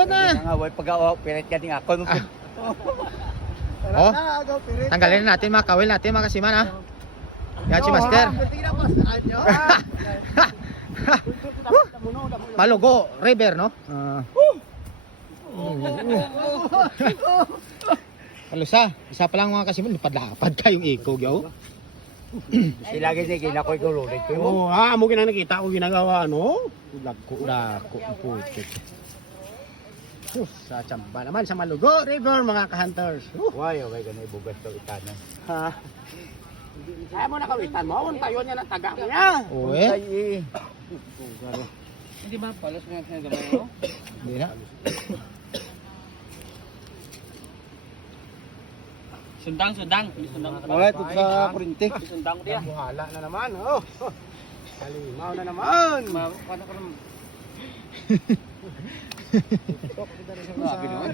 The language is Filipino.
Dagat na. Nga, way pag-awa, pirit ka din ako. Oh, tanggalin na natin mga kawil natin mga kasiman ha. Yan si Master. Palugo River no? Palusa, isa pa lang mga kasiman, lapad kayong ikog yaw. Sila gini, ginakoy ko lulit ko mo. Oh, ha, mo nakita ko ginagawa, no? Dako, putik. Sa tsamba naman sa Malugo River, mga ka-hunters. Why, okay, ganun, bugas to itanan. Ha? Kaya mo na kawitan mo, kung tayo niya ng taga niya. Uwe, Hindi ba palos nga sa gamay mo? hindi na. Sundang. Wala, ito sa kurinti. Sundang ko diya. Buhala na naman, oh. Halimaw na naman. Paano ko naman? Grabe naman.